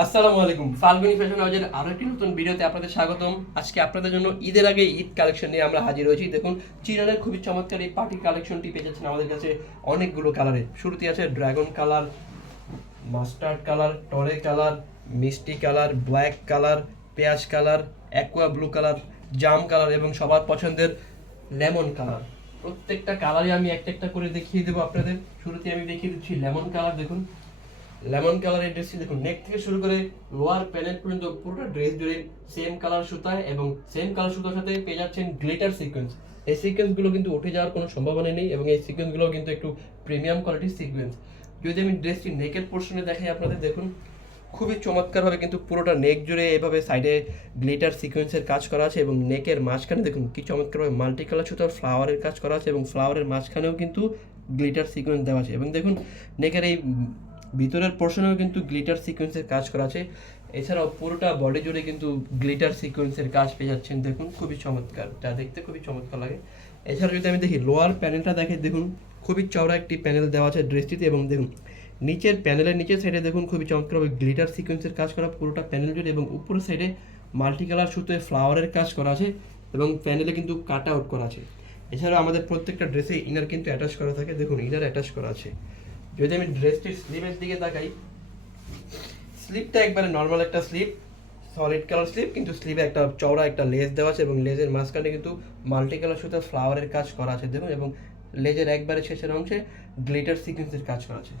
আসসালামু আলাইকুম, ফাল্গুনী ফ্যাশন হাউজের আরো একটি নতুন ভিডিওতে আপনাদের স্বাগতম। আজকে আপনাদের জন্য ঈদের আগে ঈদ কালেকশন নিয়ে আমরা হাজির হয়েছি। দেখুন, চিরনের খুবই চমৎকার এই পার্টি কালেকশনটি পেয়ে যাচ্ছেন আমাদের কাছে অনেকগুলো কালারে। শুরুতে আছে ড্রাগন কালার, মাস্টার্ড কালার, টরে কালার, মিষ্টি কালার, ব্ল্যাক কালার, পেঁয়াজ কালার, অ্যাকোয়া ব্লু কালার, জাম কালার এবং সবার পছন্দের লেমন কালার। প্রত্যেকটা কালারই আমি একটা একটা করে দেখিয়ে দেবো আপনাদের। শুরুতে আমি দেখিয়ে দিচ্ছি লেমন কালার। দেখুন, লেমন কালারের ড্রেসটি দেখুন, নেক থেকে শুরু করে লোয়ার প্যানেল পর্যন্ত পুরোটা ড্রেস জুড়ে সেম কালার সুতায় এবং সেম কালার সুতার সাথে পেয়ে যাচ্ছেন গ্লিটার সিকোয়েন্স। এই সিকোয়েন্সগুলো কিন্তু উঠে যাওয়ার কোনো সম্ভাবনা নেই এবং এই সিকোয়েন্সগুলো কিন্তু একটু প্রিমিয়াম কোয়ালিটির সিকোয়েন্স। যদি আমি ড্রেসটি নেকের পোর্শনে দেখাই আপনাদের, দেখুন খুবই চমৎকারভাবে কিন্তু পুরোটা নেক জুড়ে এভাবে সাইডে গ্লিটার সিকোয়েন্সের কাজ করা আছে এবং নেকের মাঝখানে দেখুন কি চমৎকারভাবে মাল্টি কালার সুতার ফ্লাওয়ারের কাজ করা আছে এবং ফ্লাওয়ারের মাঝখানেও কিন্তু গ্লিটার সিকোয়েন্স দেওয়া আছে এবং দেখুন নেকের এই ভিতরের পোর্শনেও কিন্তু গ্লিটার সিকোয়েন্সের কাজ করা আছে। এছাড়াও পুরোটা বডি জুড়ে কিন্তু গ্লিটার সিকোয়েন্সের কাজ পেয়ে যাচ্ছেন। দেখুন খুবই চমৎকার, যা দেখতে খুবই চমৎকার লাগে। এছাড়া যদি আমি দেখি লোয়ার প্যানেলটা দেখে, দেখুন খুবই চওড়া একটি প্যানেল দেওয়া আছে ড্রেসটিতে এবং দেখুন নিচের প্যানেলের নিচের সাইডে দেখুন খুবই চমৎকারভাবে গ্লিটার সিকোয়েন্সের কাজ করা পুরোটা প্যানেল জুড়ে এবং উপরের সাইডে মাল্টি কালার সুতোয় ফ্লাওয়ারের কাজ করা আছে এবং প্যানেলে কিন্তু কাট আউট করা আছে। এছাড়াও আমাদের প্রত্যেকটা ড্রেসে ইনার কিন্তু অ্যাটাচ করা থাকে। দেখুন ইনার অ্যাটাচ করা আছে। যদি আমি ড্রেসটির স্লিভের দিকে তাকাই, স্লিভটা একবারে নর্মাল একটা স্লিভ, সলিড কালার স্লিভ, কিন্তু স্লিভে একটা চওড়া একটা লেস দেওয়া আছে এবং লেজের মাঝখানে কিন্তু মাল্টি কালার সুতো ফ্লাওয়ারের কাজ করা আছে দেখুন এবং লেজের একবারে শেষের অংশে গ্লিটার সিকোয়েন্সের কাজ করা আছে।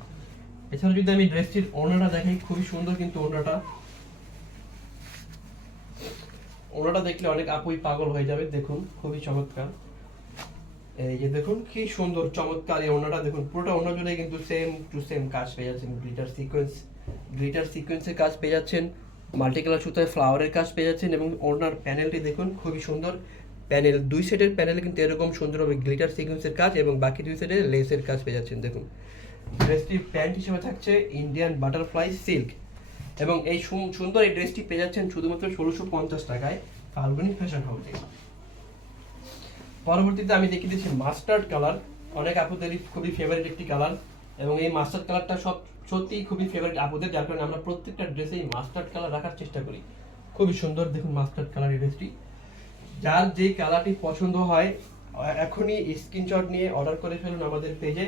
এছাড়া যদি আমি ড্রেসটির ওড়নাটা দেখাই, খুবই সুন্দর কিন্তু ওড়নাটা দেখলে অনেক আপুই পাগল হয়ে যাবে। দেখুন খুবই চমৎকার, এই যে দেখুন কি সুন্দর চমৎকার এই ওড়নাটা। দেখুন পুরোটা ওড়না জুড়ে কিন্তু সেম টু সেম কাজ পেয়ে যাচ্ছেন, গ্লিটার সিকোয়েন্সের কাজ পেয়ে যাচ্ছেন, মাল্টি কালার সুতায় ফ্লাওয়ারের কাজ পেয়ে যাচ্ছেন এবং ওড়নার প্যানেলটি দেখুন খুবই সুন্দর। প্যানেল দুই সেটের প্যানেলে কিন্তু এরকম সুন্দরভাবে গ্লিটার সিকোয়েন্সের কাজ এবং বাকি দুই সেটে লেসের কাজ পেয়ে যাচ্ছেন। দেখুন ড্রেসটি প্যান্ট হিসেবে থাকছে ইন্ডিয়ান বাটারফ্লাই সিল্ক এবং এই সুন্দর এই ড্রেসটি পেয়ে যাচ্ছেন শুধুমাত্র 1650 টাকায় ফাল্গুনী ফ্যাশন হাউসে। পরবর্তীতে আমি দেখিয়ে দিচ্ছি মাস্টার্ড কালার, অনেক আপুদেরই খুবই ফেভারিট একটি কালার এবং এই মাস্টার্ড কালারটা সত্যিই খুবই ফেভারিট আপুদের, যার কারণে আমরা প্রত্যেকটা ড্রেসে এই মাস্টার্ড কালার রাখার চেষ্টা করি। খুবই সুন্দর দেখুন মাস্টার্ড কালার এই ড্রেসটি। যার যে কালারটি পছন্দ হয় এখনই স্ক্রিনশট নিয়ে অর্ডার করে ফেলুন আমাদের পেজে।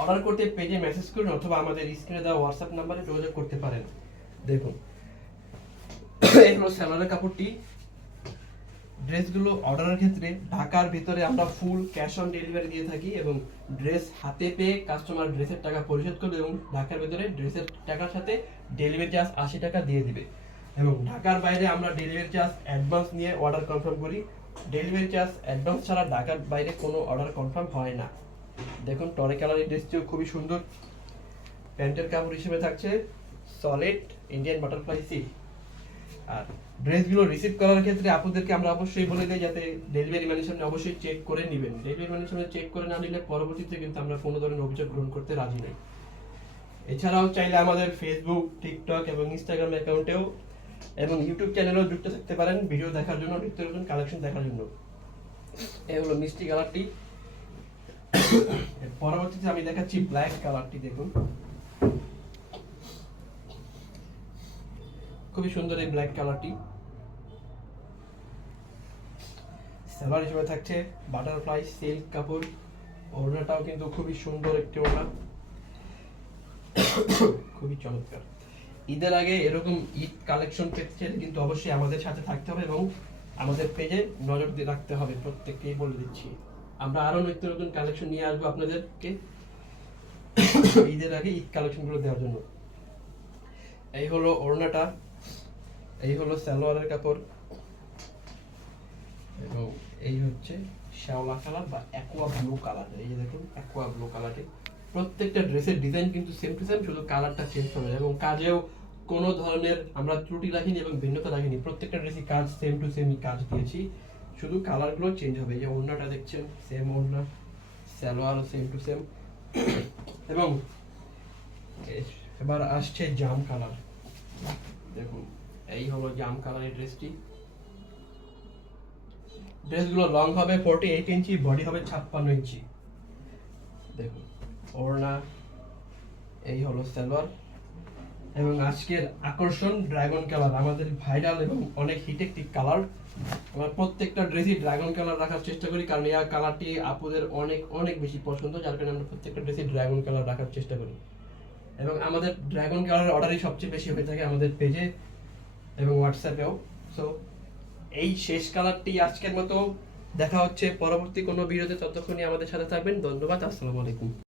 অর্ডার করতে পেজে মেসেজ করুন অথবা আমাদের স্ক্রিনে দেওয়া হোয়াটসঅ্যাপ নাম্বারে যোগাযোগ করতে পারেন। দেখুন এই হলো সালোয়ারের কাপড়টি। ড্রেসগুলো অর্ডারের ক্ষেত্রে ঢাকার ভিতরে আমরা ফুল ক্যাশ অন ডেলিভারি দিয়ে থাকি এবং ড্রেস হাতে পেয়ে কাস্টমার ড্রেসের টাকা পরিশোধ করবে এবং ঢাকার ভিতরে ড্রেসের টাকার সাথে ডেলিভারি চার্জ 80 টাকা দিয়ে দিবে এবং ঢাকার বাইরে আমরা ডেলিভারি চার্জ অ্যাডভান্স নিয়ে অর্ডার কনফার্ম করি। ডেলিভারি চার্জ অ্যাডভান্স ছাড়া ঢাকার বাইরে কোনো অর্ডার কনফার্ম হয় না। দেখুন টরে কালার এই ড্রেসটিও খুবই সুন্দর। প্যান্টের কাপড় হিসেবে থাকছে সলিড ইন্ডিয়ান বাটারফ্লাই সিল্ক। আর ড্রেসগুলো রিসিভ করার ক্ষেত্রে আপনাদেরকে আমরা অবশ্যই বলে দিই যাতে ডেলিভারি ম্যানের সামনে অবশ্যই চেক করে নেবেন। ডেলিভারি ম্যানের সামনে চেক করে না নিলে পরবর্তীতে কিন্তু আমরা কোনো ধরনের অভিযোগ গ্রহণ করতে রাজি নই। এছাড়াও চাইলে আমাদের ফেসবুক, টিকটক এবং ইনস্টাগ্রাম অ্যাকাউন্টেও এবং ইউটিউব চ্যানেলেও যুক্ত থাকতে পারেন ভিডিও দেখার জন্য, নিত্য নতুন কালেকশন দেখার জন্য। এই হলো মিষ্টি কালারটি। পরবর্তীতে আমি দেখাচ্ছি ব্ল্যাক কালারটি। দেখুন খুবই সুন্দর এই ব্ল্যাক কালারটি। সালোয়ার হিসেবে থাকছে বাটারফ্লাই সিল্ক কাপড়। ওড়নাটাও কিন্তু খুবই সুন্দর একটি ওড়না, খুবই চমৎকার। ঈদের আগে এরকম ঈদ কালেকশন পেতে চাইলে কিন্তু অবশ্যই আমাদের সাথে থাকতে হবে এবং আমাদের পেজে নজর দিয়ে রাখতে হবে। প্রত্যেককেই বলে দিচ্ছি আমরা আরো নিত্য নতুন কালেকশন নিয়ে আসবো আপনাদেরকে ঈদের আগে ঈদ কালেকশনগুলো দেওয়ার জন্য। এই হলো ওড়নাটা, এই হলো সালোয়ারের কাপড় এবং এই হচ্ছে শ্যাওলা কালার বা অ্যাকোয়া ব্লু কালার। এই যে দেখুন অ্যাকোয়া ব্লু কালারটি। প্রত্যেকটা ড্রেসের ডিজাইন কিন্তু সেম টু সেম, শুধু কালারটা চেঞ্জ হবে এবং কাজেও কোনো ধরনের আমরা ত্রুটি রাখিনি এবং ভিন্নতা রাখিনি। প্রত্যেকটা ড্রেসই কাজ সেম টু সেমই কাজ দিয়েছি, শুধু কালারগুলো চেঞ্জ হবে। এই যে ওড়নাটা দেখছেন সেম ওড়না, সালোয়ারও সেম টু সেম এবং এবার আসছে জাম কালার। দেখুন এই হলো জাম কালারের ড্রেসটি। ড্রেসগুলো লং হবে 48 ইঞ্চি, বডি হবে 56 ইঞ্চি। দেখুন ওড়না, এই হলো সালোয়ার এবং আজকের আকর্ষণ ড্রাগন কালার, আমাদের ভাইরাল এবং অনেক হিট একটি কালার। আমরা প্রত্যেকটা ড্রেসই ড্রাগন কালার রাখার চেষ্টা করি, কারণ এই কালারটি আপুদের অনেক অনেক বেশি পছন্দ, যার কারণে আমরা প্রত্যেকটা ড্রেসই ড্রাগন কালার রাখার চেষ্টা করি। এবং আমাদের ড্রাগন কালারের অর্ডারই সবচেয়ে বেশি হয়ে থাকে আমাদের পেজে এবং হোয়াটসঅ্যাপেও। সো এই শেষ কালারটি আজকের মতো, দেখা হচ্ছে পরবর্তী কোনো ভিডিওতে, ততক্ষণই আমাদের সাথে থাকবেন। ধন্যবাদ, আসসালামু আলাইকুম।